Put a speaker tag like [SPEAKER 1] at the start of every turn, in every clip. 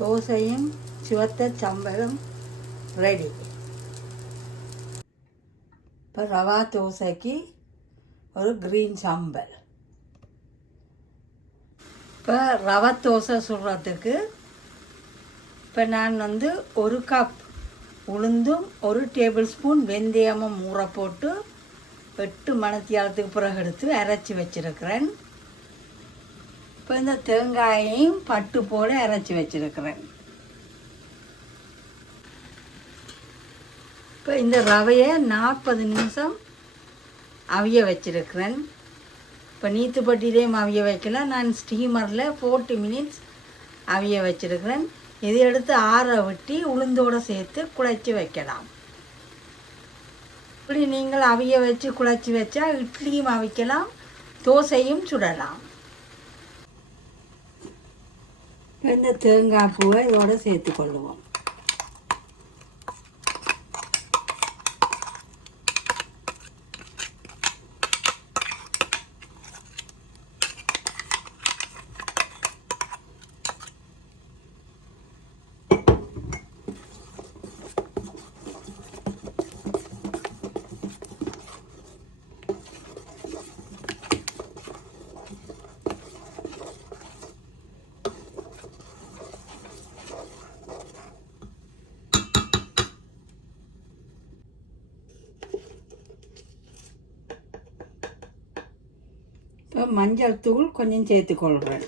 [SPEAKER 1] தோசையும் சிவத்த சம்பளம் ரெடி இப்போ ரவா தோசைக்கு ஒரு க்ரீன் சம்பல். இப்போ ரவா தோசை சுடுறதுக்கு இப்போ நான் வந்து ஒரு கப் உளுந்தும் ஒரு டேபிள் ஸ்பூன் வெந்தயமும் ஊற போட்டு எட்டு மணத்தியாலத்துக்கு பிறகு எடுத்து அரைச்சி வச்சிருக்கிறேன். இப்போ இந்த தேங்காயையும் பட்டு போல அரைச்சி வச்சிருக்கிறேன். இப்போ இந்த ரவையை நாற்பது நிமிஷம் அவிய வச்சிருக்கிறேன். இப்போ நீத்துப்பட்டியிலையும் அவிய வைக்கலாம். நான் ஸ்டீமரில் ஃபோர்ட்டி மினிட்ஸ் அவிய வச்சிருக்கிறேன். இதை எடுத்து ஆற வெட்டி உளுந்தோடு சேர்த்து குழைச்சி வைக்கலாம். இப்படி நீங்கள் அவிய வச்சு குழைச்சி வச்சா இட்லியும் அவிக்கலாம் தோசையும் சுடலாம். இந்த தேங்காய் பூவை இதோடு சேர்த்து கொள்ளுவோம். இப்போ மஞ்சள் தூள் கொஞ்சம் சேர்த்துக்கொள்கிறேன்.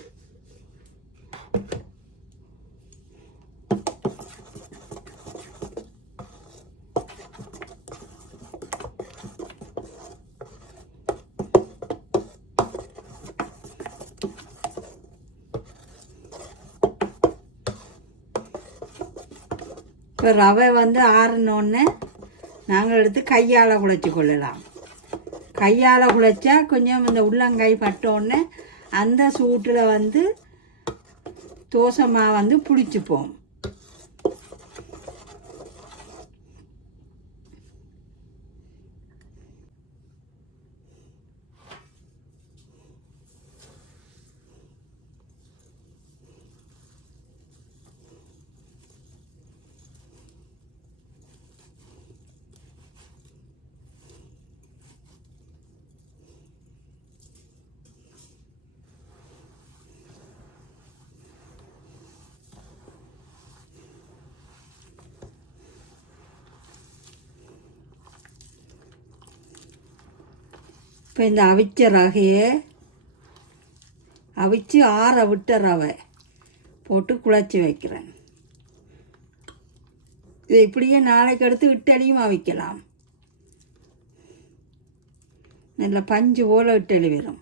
[SPEAKER 1] இப்போ ரவை வந்து ஆறினோடனே நாங்கள் எடுத்து கையால் குழைச்சி கொள்ளலாம் கையால் குழைச்சா கொஞ்சம் இந்த உள்ளங்கை பட்டோடனே அந்த சூட்டில் வந்து தோசை மாவு வந்து பிடிச்சிப்போம் இப்போ இந்த அவிச்ச ரகையை அவிச்சு ஆற விட்ட ரவை போட்டு குழச்சி வைக்கிறேன். இதை இப்படியே நாளைக்கு எடுத்து இட்டலியும் அவிக்கலாம். நல்ல பஞ்சு போல் இட்டலி வரும்.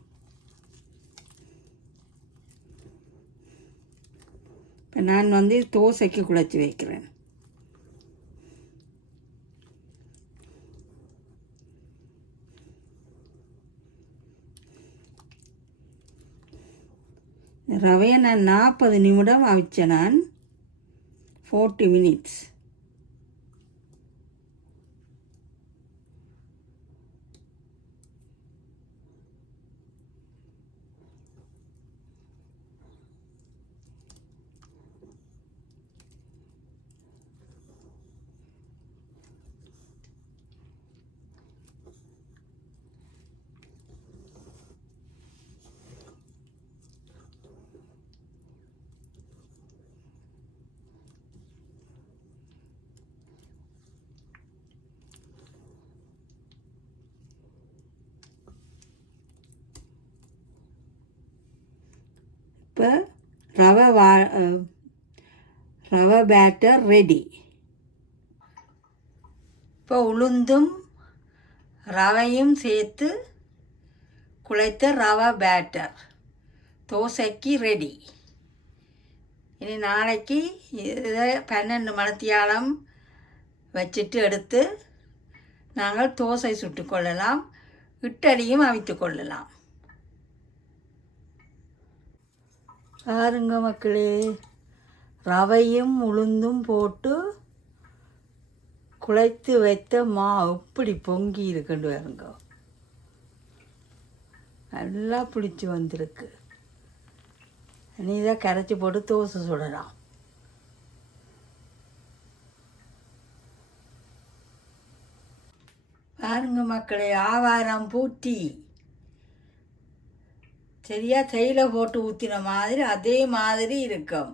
[SPEAKER 1] இப்போ நான் வந்து தோசைக்கு குழச்சி வைக்கிறேன். ரவையை நான் நாற்பது நிமிடம் அவிச்சேன் நான் ஃபோர்ட்டி மினிட்ஸ் இப்போ ரவை வா ரவை பேட்டர் ரெடி இப்போ உளுந்தும் ரவையும் சேர்த்து குழைத்த ரவை பேட்டர் தோசைக்கு ரெடி இனி நாளைக்கு இதை பன்னெண்டு மணத்தியாலம் வச்சுட்டு எடுத்து நாங்கள் தோசை சுட்டுக்கொள்ளலாம் இட்டலியும் அவித்து கொள்ளலாம். பாருங்க மக்களே. ரவையும் உளுந்தும் போட்டு குழைத்து வைத்த மா இப்படி பொங்கி இருக்குன்னு பாருங்க. நல்லா பிடிச்சி வந்திருக்கு. நீ தான் கரைச்சி போட்டு தோசை சுடலாம். பாருங்க மக்களே ஆவாரம் பூட்டி. சரியா தையில போட்டு ஊற்றின மாதிரி அதே மாதிரி இருக்கும்.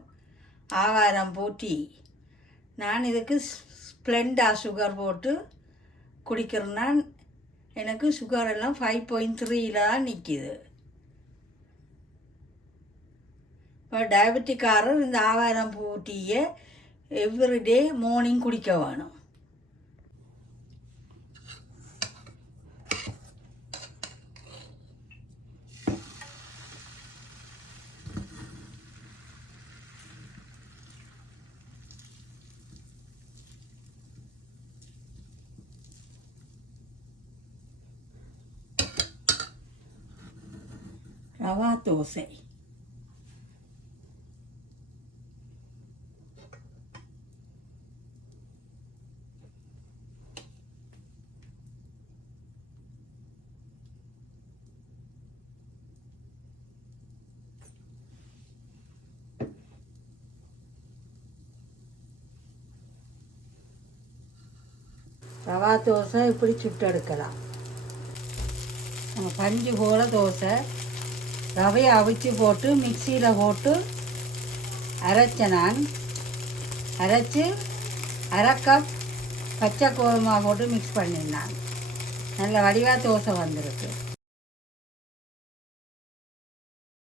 [SPEAKER 1] ஆவாரம் பூட்டி. நான் இதுக்கு ஸ்ப்ளெண்டா சுகர் போட்டு குடிக்கிறேன்னா எனக்கு சுகர் எல்லாம் ஃபைவ் பாயிண்ட் த்ரீல தான் நிற்கிது இப்போ டயபெட்டிக்காரர் இந்த ஆவாரம் பூட்டியை எவ்ரிடே மார்னிங் குடிக்க வேணும். ரவா தோசை ரவா தோசை இப்படி சுட்டு எடுக்கலாம் நம்ம பஞ்சு போல தோசை ரவையை அவிச்சு போட்டு மிக்சியில் போட்டு அரைச்சேன் நான். அரைச்சி அரை கப் பச்சை கோதுமை போட்டு மிக்ஸ் பண்ணியிருந்தான் நல்ல வடிவாக தோசை வந்திருக்கு.